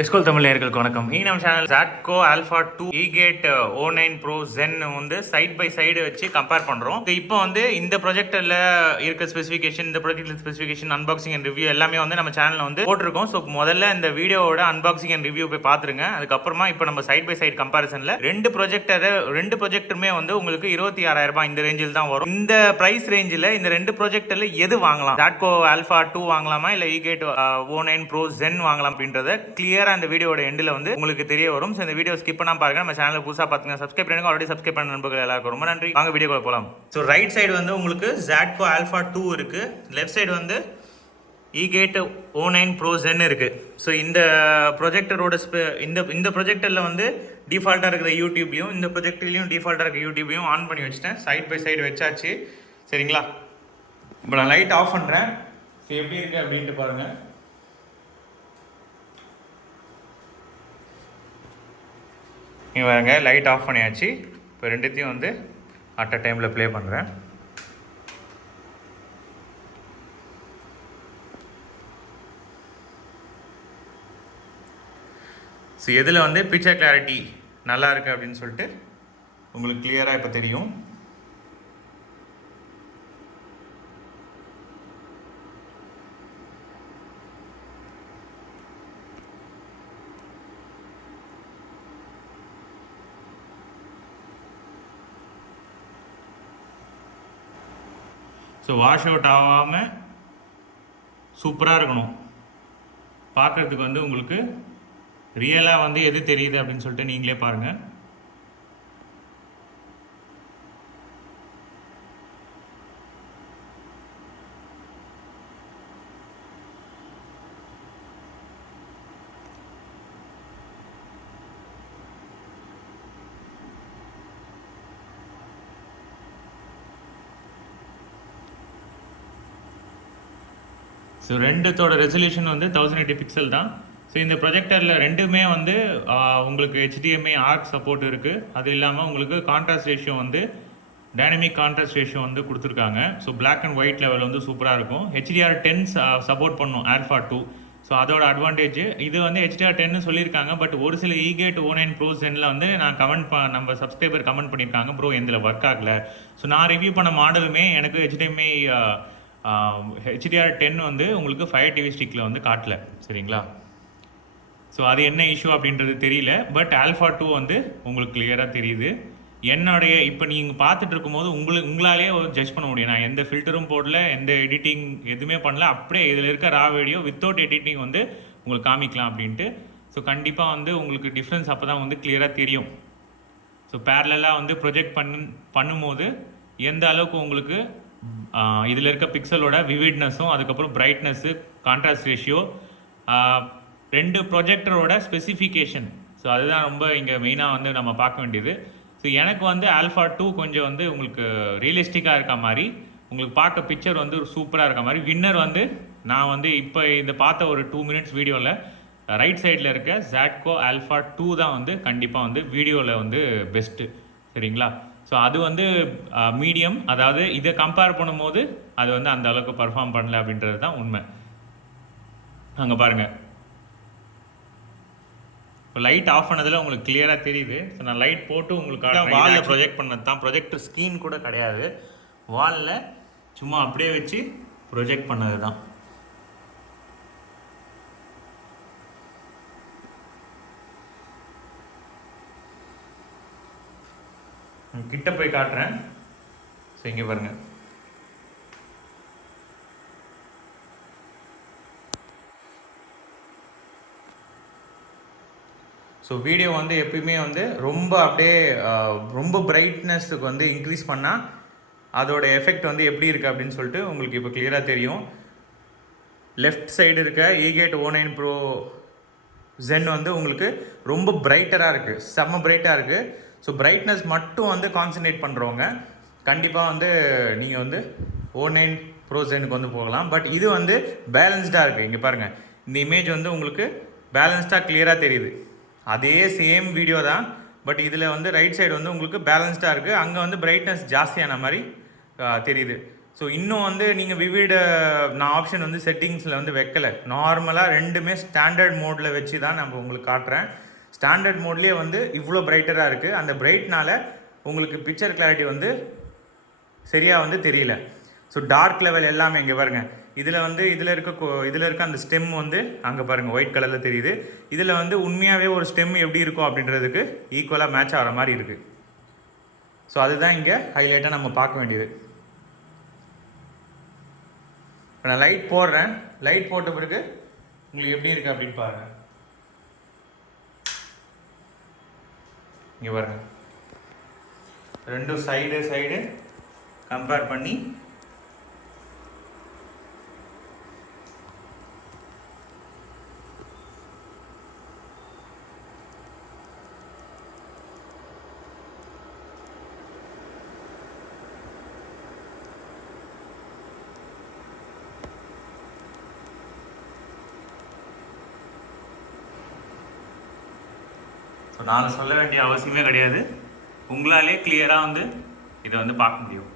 School Tamil நேயர்களுக்கு வணக்கம். நம்ம channel Wzatco Alpha 2 Egate O9 Pro Zen வந்து சைட் பை சைடு வச்சு கம்பேர் பண்ணுறோம். இப்போ வந்து இந்த ப்ரொஜெக்டரில் இருக்க ஸ்பெசிஃபிகேஷன், இந்த projector specification, unboxing and review எல்லாமே வந்து நம்ம சேனலில் வந்து போட்டிருக்கோம். ஸோ முதல்ல இந்த வீடியோவோட அன்பாக்சிங் அண்ட் ரிவ்யூ போய் பார்த்துருங்க. அதுக்கப்புறமா இப்போ நம்ம சைட் பை சைடு கம்பேரிசனில் ரெண்டு ப்ரொஜெக்டருமே வந்து உங்களுக்கு 26,000 ரூபாய் இந்த ரேஞ்சில் தான் வரும். இந்த ப்ரைஸ் ரேஞ்சில் இந்த ரெண்டு ப்ரொஜெக்டரில் எது வாங்கலாம்? Wzatco Alpha 2 வாங்கலாமா இல்லை Egate O9 Pro Zen வாங்கலாம் அப்படின்றத கிளியர் அந்த வீடியோட எண்டில் வந்து உங்களுக்கு தெரிய வரும். இந்த வீடியோ ஸ்கிப் பண்ணாம பாருங்க. நம்ம சேனல் புதுசா பாத்தீங்கன்னா சப்ஸ்கிரைப் பண்ணுங்க. ஆல்ரெடி சப்ஸ்கிரைப் பண்ண நண்பர்கள் எல்லாருக்கும் ரொம்ப நன்றி. வாங்க வீடியோக்குள்ள போலாம். ஸோ ரைட் சைடு வந்து உங்களுக்கு Wzatco Alpha 2 இருக்கு. லெஃப்ட் சைடு வந்து Egate O9 Pro Zen இருக்கு. ஸோ இந்த ப்ரொஜெக்டரோட இந்த ப்ரொஜெக்டரில் வந்து டிஃபால்ட்டாக இருக்கிற யூடியூப்லையும் இந்த ப்ரொஜெக்டர்லையும் டிஃபால்ட்டாக இருக்கிற யூடியூபையும் ஆன் பண்ணி வச்சுட்டேன். சைட் பை சைடு வச்சாச்சு. சரிங்களா? இப்போ நான் லைட் ஆஃப் பண்ணுறேன். ஸோ எப்படி இருக்கு அப்படின்ட்டு பாருங்க. இங்கே பாருங்க, லைட் ஆஃப் பண்ணியாச்சு. இப்போ ரெண்டுத்தையும் வந்து அட் அ டைமில் ப்ளே பண்ணுறேன். ஸோ எதில் வந்து பிக்சர் கிளாரிட்டி நல்லா இருக்குது அப்படின்னு சொல்லிட்டு உங்களுக்கு கிளியராக இப்போ தெரியும். ஸோ வாஷ் அவுட் ஆகாமல் சூப்பராக இருக்கணும். பார்க்குறதுக்கு வந்து உங்களுக்கு ரியலாக வந்து எது தெரியுது அப்படின்னு சொல்லிட்டு நீங்களே பாருங்கள். ஸோ ரெண்டுத்தோட ரெசல்யூஷன் வந்து 1080 பிக்சல் தான். ஸோ இந்த ப்ரொஜெக்டரில் ரெண்டுமே வந்து உங்களுக்கு HDMI ஆர்க் சப்போர்ட் இருக்குது. அது இல்லாமல் உங்களுக்கு கான்ட்ராஸ்ட் ரேஷியோ வந்து டைனமிக் கான்ட்ராஸ்ட் ரேஷியோ வந்து கொடுத்துருக்காங்க. So black and white level வந்து சூப்பராக இருக்கும். HDR10 சப்போர்ட் பண்ணும் Alpha 2. ஸோ அதோட அட்வான்டேஜ் இது வந்து HDR10 சொல்லியிருக்காங்க. பட் ஒரு சில Egate O9 Pro Zenல வந்து நான் நம்ம சப்ஸ்கிரைபர் கமெண்ட் பண்ணியிருக்காங்க, ப்ரோ எந்தில் ஒர்க் ஆகலை. ஸோ நான் ரிவ்யூ பண்ண மாடலுமே எனக்கு HDMI HDR10 வந்து உங்களுக்கு ஃபயர் டிவி ஸ்டிக்கில் வந்து காட்டல. சரிங்களா? ஸோ அது என்ன இஷ்யூ அப்படின்றது தெரியல. பட் Alpha 2 வந்து உங்களுக்கு கிளியராக தெரியுது. என்னுடைய இப்போ நீங்கள் பார்த்துட்டு இருக்கும்போது உங்களாலேயே ஜட்ஜ் பண்ண முடியும். நான் எந்த ஃபில்டரும் போடல, எந்த எடிட்டிங் எதுவுமே பண்ணல. அப்படியே இதில் இருக்க ரா வீடியோ வித்தவுட் எடிட்டிங் வந்து உங்களுக்கு காமிக்கலாம் அப்படின்ட்டு. ஸோ கண்டிப்பாக வந்து உங்களுக்கு டிஃப்ரென்ஸ் அப்போ தான் வந்து கிளியராக தெரியும். ஸோ பேரலாக வந்து ப்ரொஜெக்ட் பண்ணும்போது எந்த அளவுக்கு உங்களுக்கு இதில் இருக்க பிக்சலோட விவிட்னஸும் அதுக்கப்புறம் பிரைட்னஸ்ஸு கான்ட்ராஸ்ட் ரேஷியோ ரெண்டு ப்ரொஜெக்டரோட ஸ்பெசிஃபிகேஷன். ஸோ அதுதான் ரொம்ப இங்கே மெயினாக வந்து நம்ம பார்க்க வேண்டியது. ஸோ எனக்கு வந்து Alpha 2 கொஞ்சம் வந்து உங்களுக்கு ரியலிஸ்டிக்காக இருக்க மாதிரி, உங்களுக்கு பார்க்க பிக்சர் வந்து சூப்பராக இருக்க மாதிரி. வின்னர் வந்து நான் வந்து இப்போ இந்த பார்த்த ஒரு 2 மினிட்ஸ் வீடியோவில் ரைட் சைடில் இருக்க Wzatco Alpha 2 தான் வந்து கண்டிப்பாக வந்து வீடியோவில் வந்து பெஸ்ட்டு. சரிங்களா? ஸோ அது வந்து மீடியம், அதாவது இதை கம்பேர் பண்ணும்போது அது வந்து அந்த அளவுக்கு பர்ஃபார்ம் பண்ணல அப்படின்றது தான் உண்மை. அங்கே பாருங்கள், இப்போ லைட் ஆஃப் பண்ணதில் உங்களுக்கு கிளியராக தெரியுது. ஸோ நான் லைட் போட்டு உங்களுக்கு வாலில் ப்ரொஜெக்ட் பண்ணது தான். ப்ரொஜெக்டர் ஸ்க்ரீன் கூட கிடையாது, வாலில் சும்மா அப்படியே வச்சு ப்ரொஜெக்ட் பண்ணது தான். கிட்ட போய் காட்டுறேன். ஸோ இங்கே பாருங்கள், ஸோ வீடியோ வந்து எப்பயுமே வந்து ரொம்ப அப்படியே ரொம்ப பிரைட்னஸுக்கு வந்து இன்க்ரீஸ் பண்ணால் அதோட எஃபெக்ட் வந்து எப்படி இருக்குது அப்படின்னு சொல்லிட்டு உங்களுக்கு இப்போ கிளியராக தெரியும். லெஃப்ட் சைடு இருக்க Egate O9 Pro Zen வந்து உங்களுக்கு ரொம்ப பிரைட்டராக இருக்குது, செம்ம பிரைட்டாக இருக்குது. ஸோ பிரைட்னஸ் மட்டும் வந்து கான்சன்ட்ரேட் பண்ணுறவங்க கண்டிப்பாக வந்து நீங்கள் வந்து O9 Pro Zenக்கு வந்து போகலாம். பட் இது வந்து பேலன்ஸ்டாக இருக்குது. இங்கே பாருங்கள், இந்த இமேஜ் வந்து உங்களுக்கு பேலன்ஸ்டாக கிளியராக தெரியுது. அதே சேம் வீடியோ தான், பட் இதில் வந்து ரைட் சைடு வந்து உங்களுக்கு பேலன்ஸ்டாக இருக்குது. அங்கே வந்து பிரைட்னஸ் ஜாஸ்தியான மாதிரி தெரியுது. ஸோ இன்னும் வந்து நீங்கள் விவிட் நான் ஆப்ஷன் வந்து செட்டிங்ஸில் வந்து வைக்கலை. நார்மலாக ரெண்டுமே ஸ்டாண்டர்ட் மோடில் வச்சு தான் நம்ம உங்களுக்கு காட்டுறேன். ஸ்டாண்டர்ட் மோட்லேயே வந்து இவ்வளோ பிரைட்டராக இருக்குது. அந்த பிரைட்னால் உங்களுக்கு பிக்சர் கிளாரிட்டி வந்து சரியாக வந்து தெரியல. ஸோ டார்க் லெவல் எல்லாமே இங்கே பாருங்கள். இதில் இருக்க அந்த ஸ்டெம் வந்து அங்கே பாருங்கள் ஒயிட் கலரில் தெரியுது. இதில் வந்து உண்மையாகவே ஒரு ஸ்டெம் எப்படி இருக்கும் அப்படின்றதுக்கு ஈக்குவலாக மேட்ச் ஆகிற மாதிரி இருக்குது. ஸோ அதுதான் இங்கே ஹைலைட்டாக நம்ம பார்க்க வேண்டியது. இப்போ நான் லைட் போடுறேன். லைட் போட்ட பிறகு உங்களுக்கு எப்படி இருக்குது அப்படின்னு பாருங்கள். இங்கே பாருங்கள், ரெண்டும் சைடு கம்பேர் பண்ணி ஸோ நான் சொல்ல வேண்டிய அவசியமே கிடையாது. உங்களாலே கிளியராக வந்து இதை வந்து பார்க்க முடியும்.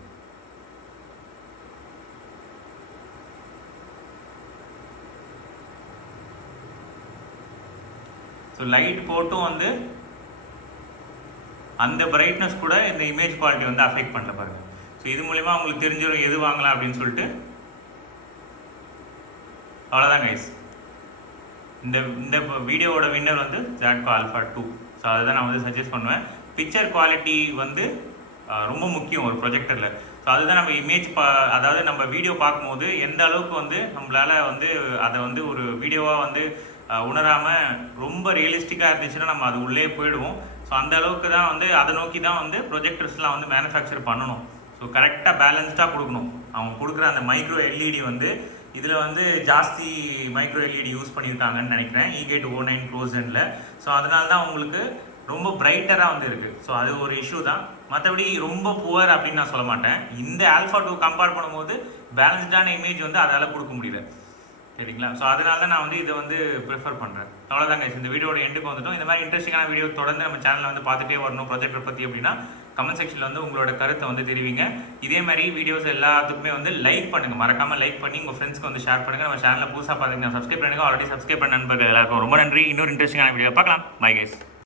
ஸோ லைட் போட்டும் வந்து அந்த பிரைட்னஸ் கூட இந்த இமேஜ் குவாலிட்டி வந்து அஃபெக்ட் பண்ணல பாருங்க. ஸோ இது மூலிமா உங்களுக்கு தெரிஞ்சிடும் எது வாங்கலாம் அப்படின்னு சொல்லிட்டு. அவ்வளோதான் கைஸ். இந்த வீடியோவோட வின்னர் வந்து Wzatco Alpha 2. ஸோ அதுதான் நான் வந்து சஜஸ்ட் பண்ணுவேன். பிக்சர் குவாலிட்டி வந்து ரொம்ப முக்கியம் ஒரு ப்ரொஜெக்டரில். ஸோ அதுதான் நம்ம இமேஜ் அதாவது நம்ம வீடியோ பார்க்கும்போது எந்த அளவுக்கு வந்து நம்மளால் வந்து அதை வந்து ஒரு வீடியோவாக வந்து உணராமல் ரொம்ப ரியலிஸ்டிக்காக இருந்துச்சுன்னா நம்ம அது உள்ளே போயிடுவோம். ஸோ அந்த அளவுக்கு தான் வந்து அதை நோக்கி தான் வந்து ப்ரொஜெக்டர்ஸ்லாம் வந்து மேனுஃபேக்சர் பண்ணணும். ஸோ கரெக்டாக பேலன்ஸ்டாக கொடுக்கணும். அவங்க கொடுக்குற அந்த மைக்ரோ எல்இடி வந்து இதில் வந்து ஜாஸ்தி மைக்ரோ எல்இடி யூஸ் பண்ணியிருக்காங்கன்னு நினைக்கிறேன் Egate O9 க்ளோசனில். ஸோ அதனால தான் உங்களுக்கு ரொம்ப பிரைட்டராக வந்து இருக்குது. ஸோ அது ஒரு இஷ்யூ தான். மற்றபடி ரொம்ப புவர் அப்படின்னு நான் சொல்ல மாட்டேன். இந்த Alpha 2 கம்பேர் பண்ணும்போது பேலன்ஸ்டான இமேஜ் வந்து அதால் கொடுக்க முடியல, சரிங்களா? ஸோ அதனால தான் நான் வந்து இதை வந்து ப்ரிஃபர் பண்ணுறேன். அவ்வளோதாங்க. இந்த வீடியோட எண்டுக்கு வந்துட்டோம். இந்த மாதிரி இன்ட்ரெஸ்டிங்கான வீடியோ தொடர்ந்து நம்ம சேனலில் வந்து பார்த்துட்டே வரணும் ப்ரொஜெக்டர் பற்றி அப்படின்னா கமெண்ட் செக்ஷனில் வந்து உங்களோட கருத்தை வந்து தெரிவிங்க. இதே மாதிரி வீடியோஸ் எல்லாத்துக்குமே வந்து லைக் பண்ணுங்கள். மறக்காமல் லைக் பண்ணி உங்கள் ஃப்ரெண்ட்ஸ்க்கு வந்து ஷேர் பண்ணுங்கள். நம்ம சேனலில் புதுசாக பார்த்தீங்கன்னா சப்ஸ்கிரைப் பண்ணுங்கள். ஆல்ரெடி சப்ஸ்கிரைப் பண்ண நண்பர்கள் எல்லாருக்கும் ரொம்ப நன்றி. இன்னொரு இன்ட்ரெஸ்டிங்கான வீடியோ பார்க்கலாம். Bye guys.